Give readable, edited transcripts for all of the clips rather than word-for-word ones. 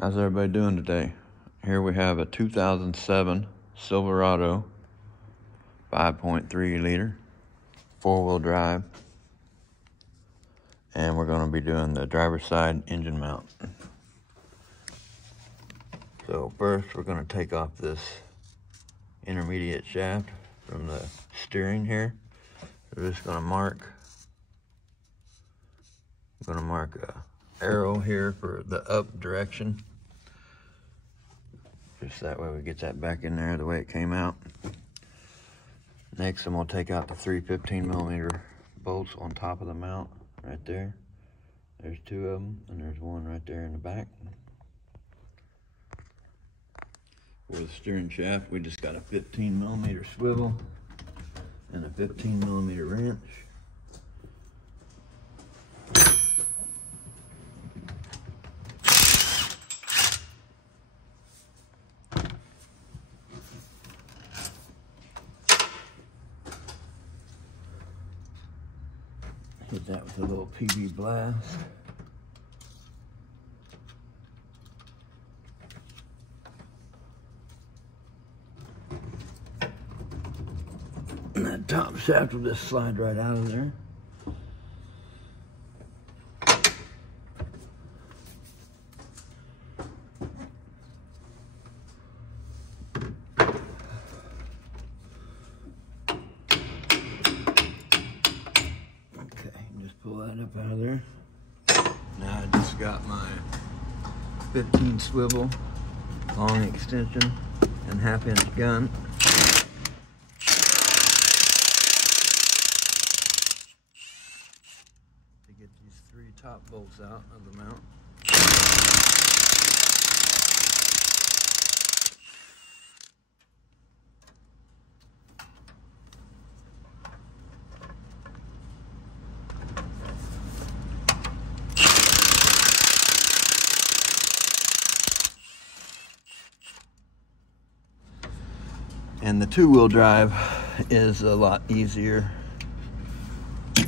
How's everybody doing today? Here we have a 2007 Silverado 5.3 liter four-wheel drive, and we're going to be doing the driver's side engine mount. So first we're going to take off this intermediate shaft from the steering here. We're just going to mark a arrow here for the up direction. Just that way we get that back in there the way it came out. Next, I'm going to take out the three 15mm bolts on top of the mount right there. There's two of them, and there's one right there in the back. For the steering shaft, we just got a 15mm swivel and a 15mm wrench. Hit that with a little PB blast. And that top shaft will just slide right out of there. Pull that up out of there. Now I just got my 15 swivel, long extension, and 1/2-inch gun. To get these three top bolts out of the mount. And the two-wheel drive is a lot easier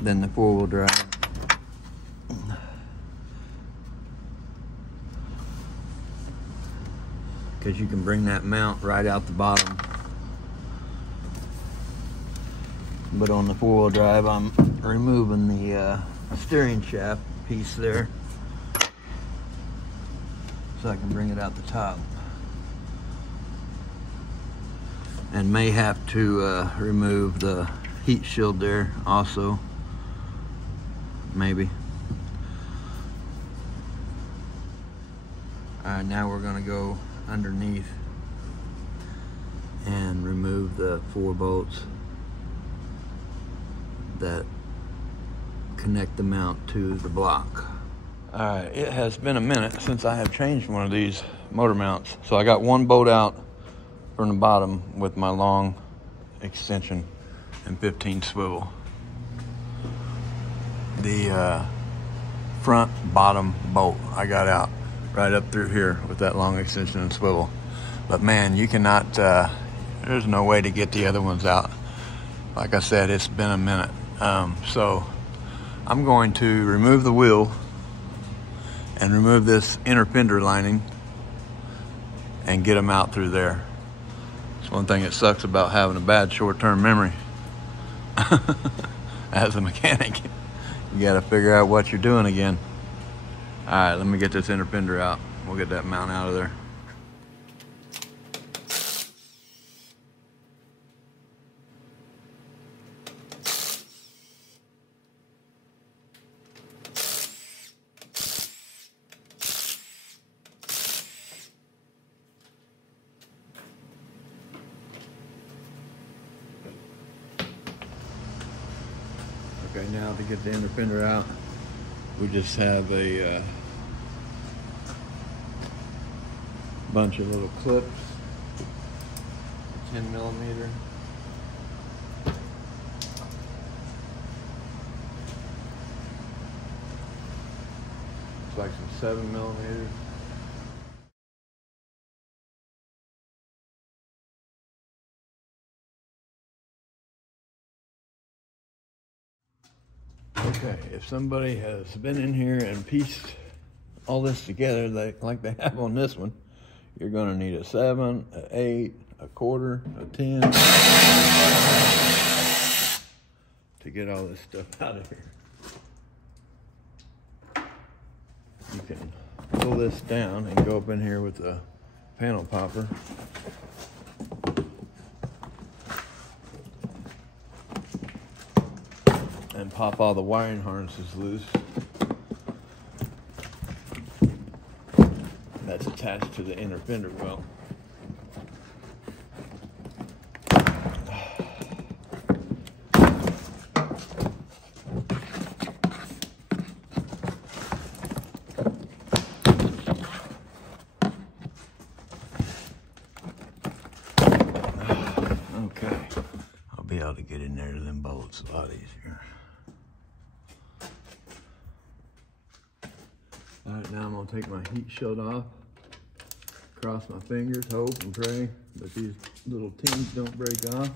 than the four-wheel drive. Because you can bring that mount right out the bottom. But on the four-wheel drive, I'm removing the steering shaft piece there so I can bring it out the top. And may have to remove the heat shield there also, maybe. All right, now we're gonna go underneath and remove the 4 bolts that connect the mount to the block. All right, it has been a minute since I have changed one of these motor mounts. So I got one bolt out from the bottom with my long extension and 15 swivel. The front bottom bolt I got out right up through here with that long extension and swivel. But man, you cannot, there's no way to get the other ones out. Like I said, it's been a minute. So I'm going to remove the wheel and remove this inner fender lining and get them out through there. It's one thing that sucks about having a bad short-term memory. As a mechanic, you gotta figure out what you're doing again. All right, let me get this inner fender out. We'll get that mount out of there. Okay, now to get the inner fender out, we just have a bunch of little clips, 10mm. It's like some 7mm. Okay, if somebody has been in here and pieced all this together, like they have on this one, you're gonna need a 7, an 8, a quarter, a 10 to get all this stuff out of here. You can pull this down and go up in here with a panel popper. And pop all the wiring harnesses loose. That's attached to the inner fender well. Okay, I'll be able to get in there to them bolts a lot easier. All right, now I'm gonna take my heat shield off, cross my fingers, hope and pray that these little tins don't break off.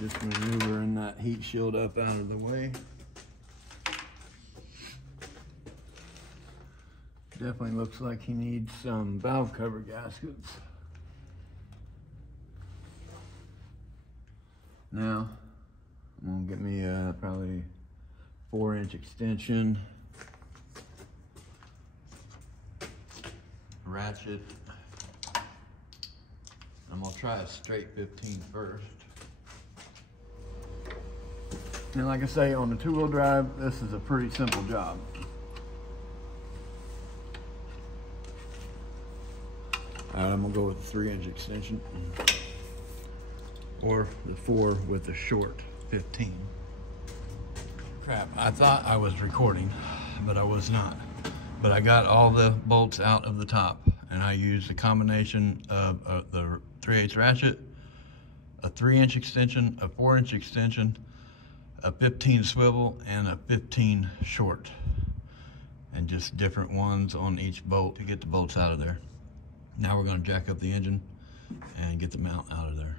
Just maneuvering that heat shield up out of the way. Definitely looks like he needs some valve cover gaskets. Now, I'm gonna get me probably 4-inch extension, ratchet. I'm gonna try a straight 15 first. And like I say, on the 2-wheel drive, this is a pretty simple job. All right, I'm gonna go with the 3-inch extension, or the 4 with the short 15. Crap, I thought I was recording, but I was not. But I got all the bolts out of the top, and I used a combination of the 3/8 ratchet, a 3-inch extension, a 4-inch extension, a 15 swivel, and a 15 short, and just different ones on each bolt to get the bolts out of there. Now we're going to jack up the engine and get the mount out of there.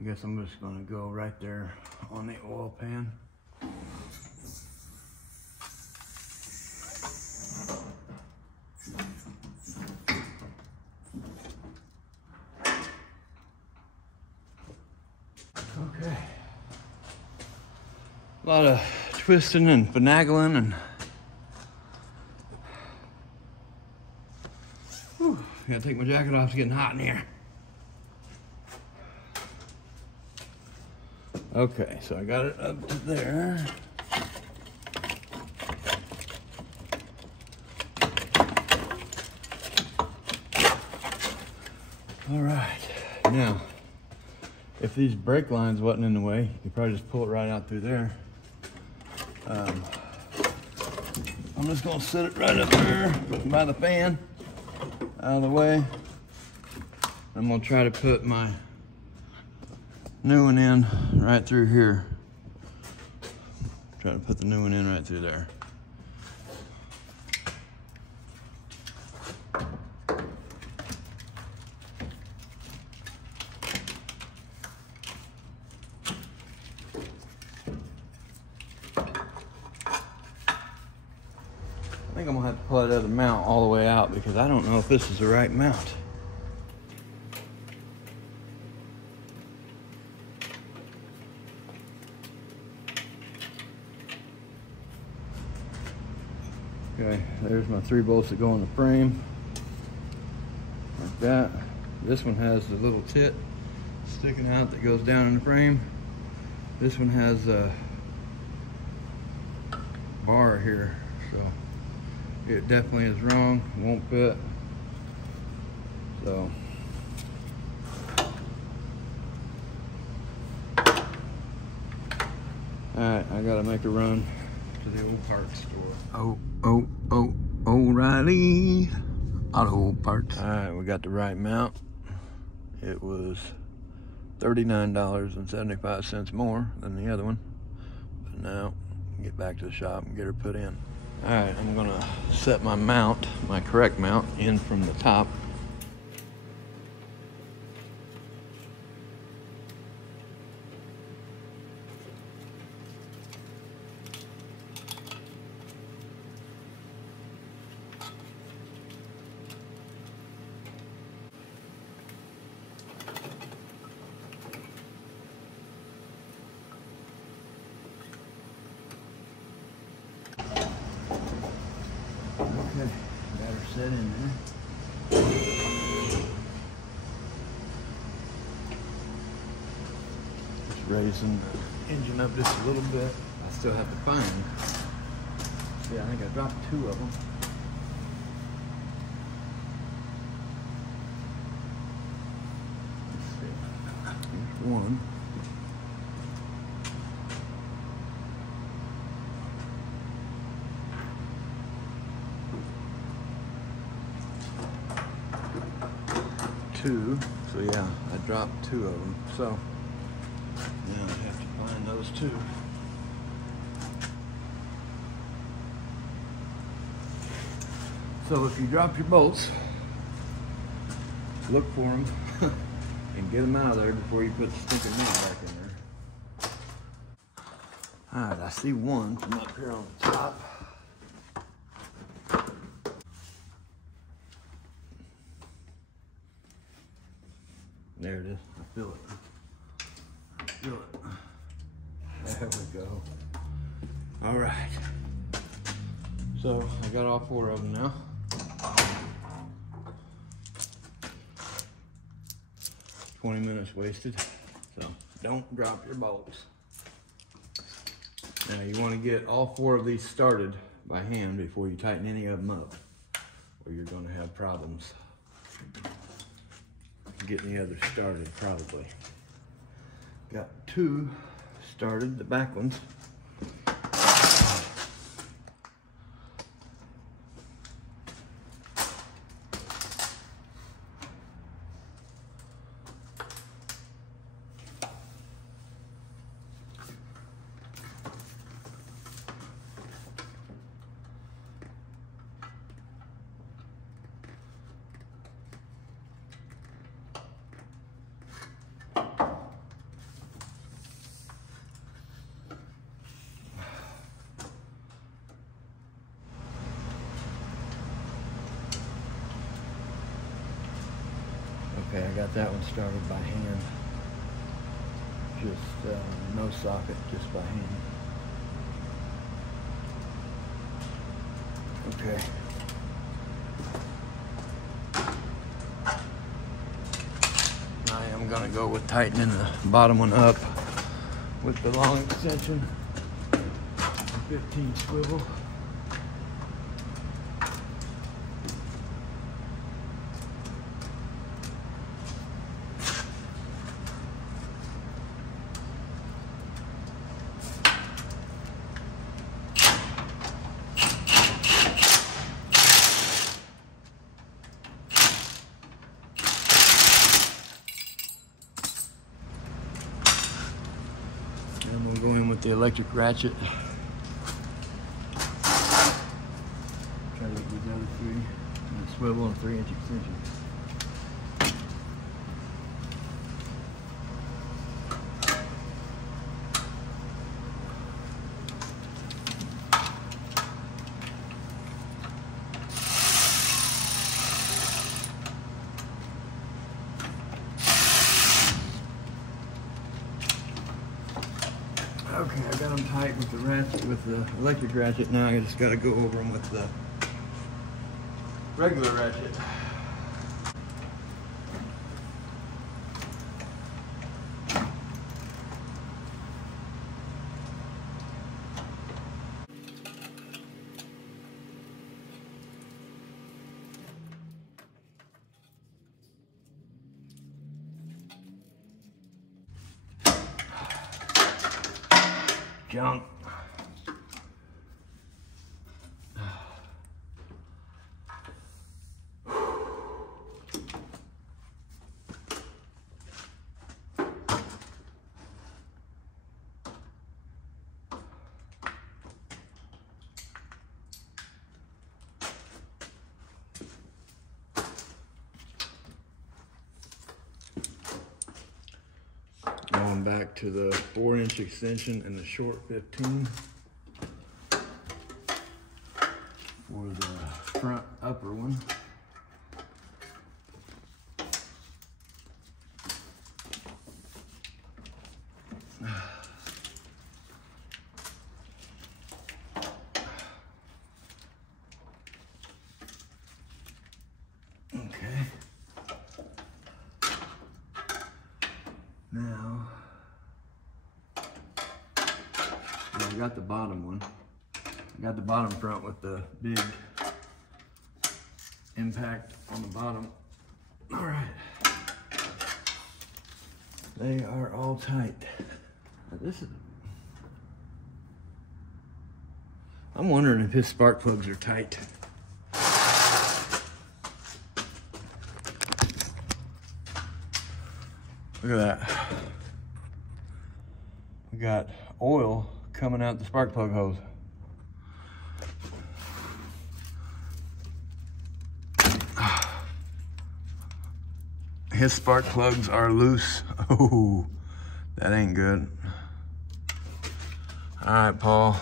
I guess I'm just going to go right there on the oil pan. Okay. A lot of twisting and finagling and whew, gotta take my jacket off, it's getting hot in here. Okay, so I got it up to there. All right, now, if these brake lines wasn't in the way, you could probably just pull it right out through there. I'm just gonna set it right up there by the fan, out of the way. I'm gonna try to put my new one in right through here. Try to put the new one in right through there. I think I'm gonna have to pull that other mount all the way out because I don't know if this is the right mount. Okay, there's my 3 bolts that go in the frame, like that. This one has the little tit sticking out that goes down in the frame. This one has bar here, so it definitely is wrong, won't fit. So alright, I gotta make a run to the old parts store. O'Reilly Auto Parts. Alright, we got the right mount. It was $39.75 more than the other one. But now, get back to the shop and get her put in. Alright, I'm gonna set my mount, my correct mount, in from the top. Okay, got her set in there. Just raising the engine up just a little bit. I still have to find. See, I think I dropped 2 of them. Let's see. Here's one. So yeah, I dropped 2 of them. So now I have to find those 2. So if you drop your bolts, look for them and get them out of there before you put the stinking nut back in there. All right, I see one from up here on the top. There it is. I feel it. I feel it. There we go. All right. So I got all 4 of them now. "20 minutes wasted. So don't drop your bolts. Now you want to get all 4 of these started by hand before you tighten any of them up, or you're going to have problems getting the others started, probably. Got 2 started, the back ones. Okay, I got that one started by hand. Just no socket, just by hand. Okay. I am gonna go with tightening the bottom one up with the long extension, 15 swivel. And we'll go in with the electric ratchet. Try to get these other 3 and a swivel and 3-inch extension. Okay, I got them tight with the ratchet, with the electric ratchet. Now I just got to go over them with the regular ratchet. junk. Going back to the 4-inch extension and the short 15 for the front upper one. Okay. Now, I got the bottom one. I got the bottom front with the big impact on the bottom. All right. They are all tight. Now this is, I'm wondering if his spark plugs are tight. Look at that. We got oil coming out the spark plug hose. His spark plugs are loose. Oh, that ain't good. All right, Paul.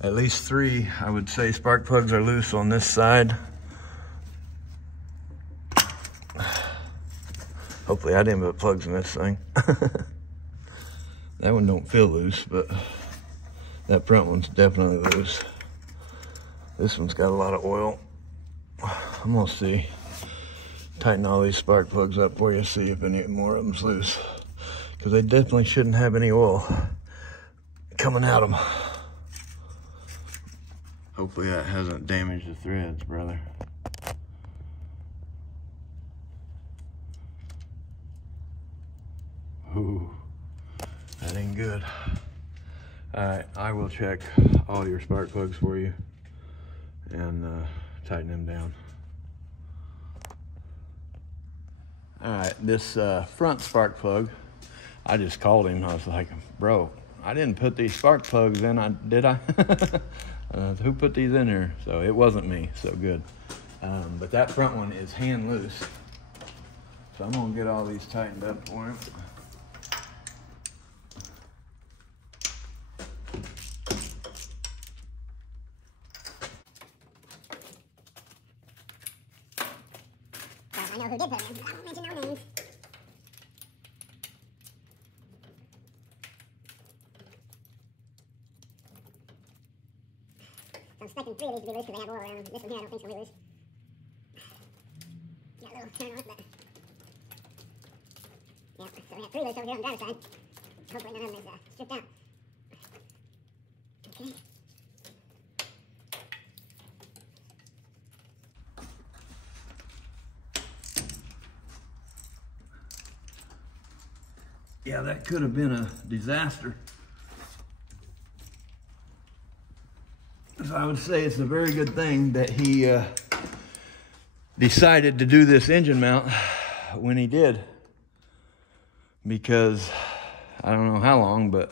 At least 3, I would say, spark plugs are loose on this side. Hopefully I didn't put plugs in this thing. That one don't feel loose, but that front one's definitely loose. This one's got a lot of oil. I'm gonna see. Tighten all these spark plugs up for you, see if any more of them's loose. Because they definitely shouldn't have any oil coming out of them. Hopefully that hasn't damaged the threads, brother. Ooh, that ain't good. All right, I will check all your spark plugs for you and tighten them down. All right, this front spark plug, I just called him. I was like, bro, I didn't put these spark plugs in, did I? Who put these in here? So it wasn't me, so good. But that front one is hand loose. So I'm gonna get all these tightened up for him. I know who did put them in, but I won't mention no names. So I'm expecting 3 of these to be loose because they have oil around them. This one here I don't think's going to be loose. Got a little turn on it, but... Yeah, so we have 3 loose over here on the driver's side. Hopefully none of them is stripped out. Okay. Yeah, that could have been a disaster. So I would say it's a very good thing that he decided to do this engine mount when he did. Because I don't know how long, but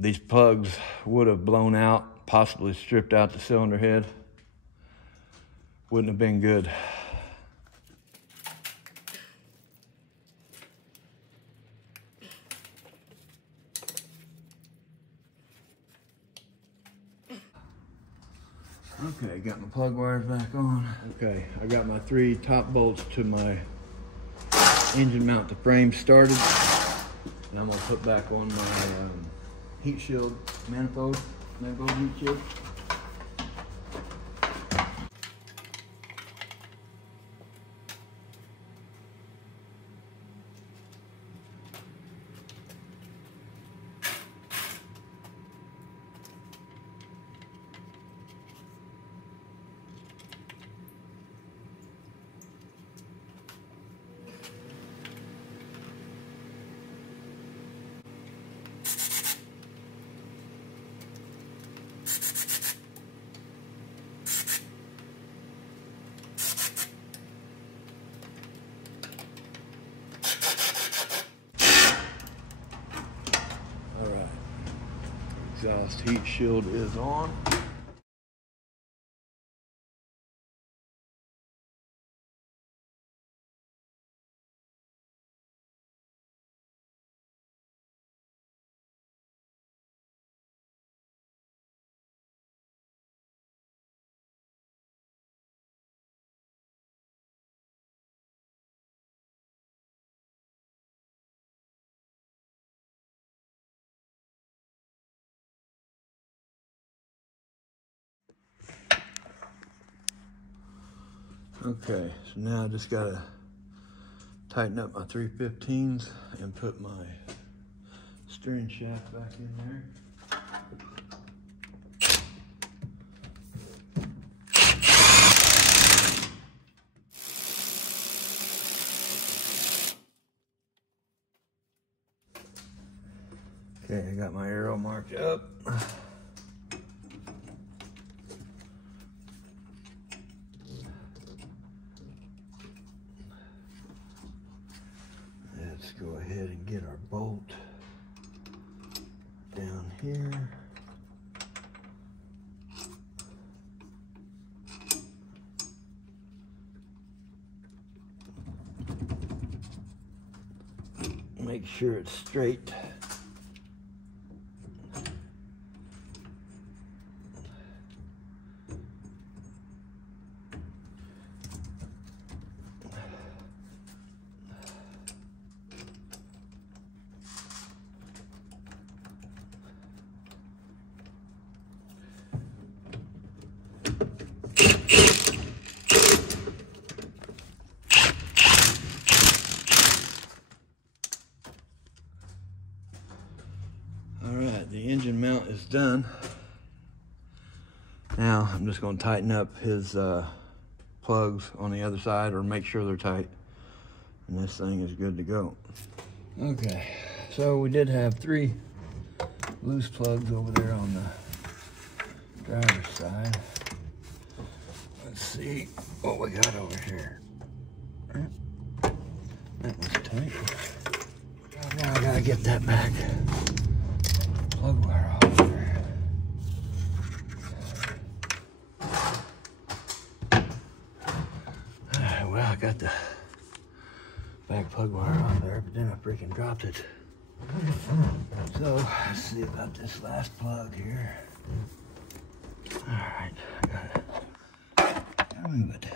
these plugs would have blown out, possibly stripped out the cylinder head. Wouldn't have been good. Okay, got my plug wires back on. Okay, I got my 3 top bolts to my engine mount the frame started. And I'm gonna put back on my heat shield manifold heat shield. exhaust heat shield is on. Okay, so now I just gotta tighten up my 315s and put my steering shaft back in there. Okay, I got my arrow marked up. Let's go ahead and get our bolt down here. Make sure it's straight. The engine mount is done. Now I'm just going to tighten up his plugs on the other side, or make sure they're tight, and this thing is good to go. Okay, so we did have 3 loose plugs over there on the driver's side. Let's see what we got over here. That was tight. Now I gotta get that back. Plug wire off there. Alright, well, I got the back plug wire on there, but then I freaking dropped it. So, let's see about this last plug here. Alright, I got it. Gotta move it.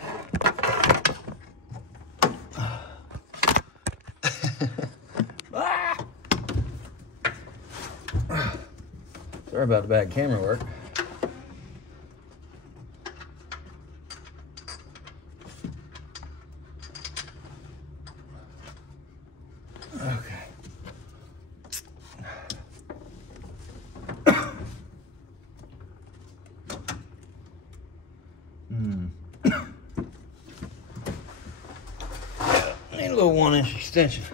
Sorry about the bad camera work. Okay. Need a little 1-inch extension.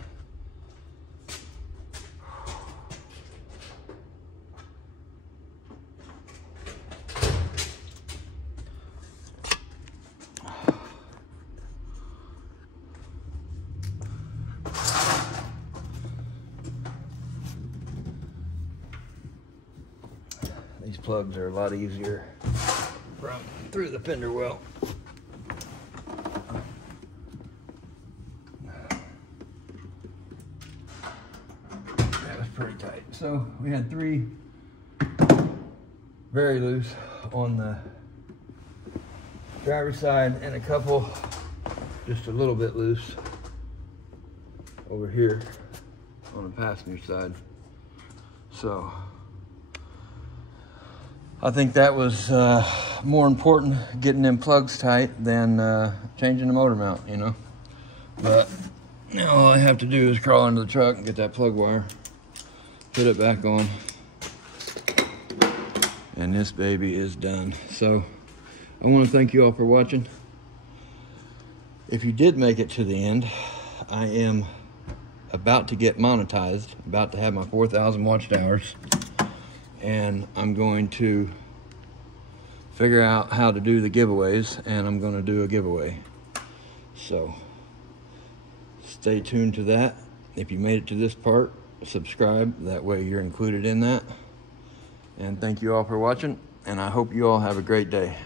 These plugs are a lot easier from through the fender well. That was pretty tight. So we had 3 very loose on the driver's side, and a couple just a little bit loose over here on the passenger side. So I think that was more important, getting them plugs tight, than changing the motor mount, you know. But now all I have to do is crawl into the truck and get that plug wire, put it back on, and this baby is done. So I want to thank you all for watching. If you did make it to the end, I am about to get monetized, about to have my 4,000 watched hours. And I'm going to figure out how to do the giveaways, and I'm going to do a giveaway. So stay tuned to that. If you made it to this part, subscribe. That way you're included in that. And thank you all for watching, and I hope you all have a great day.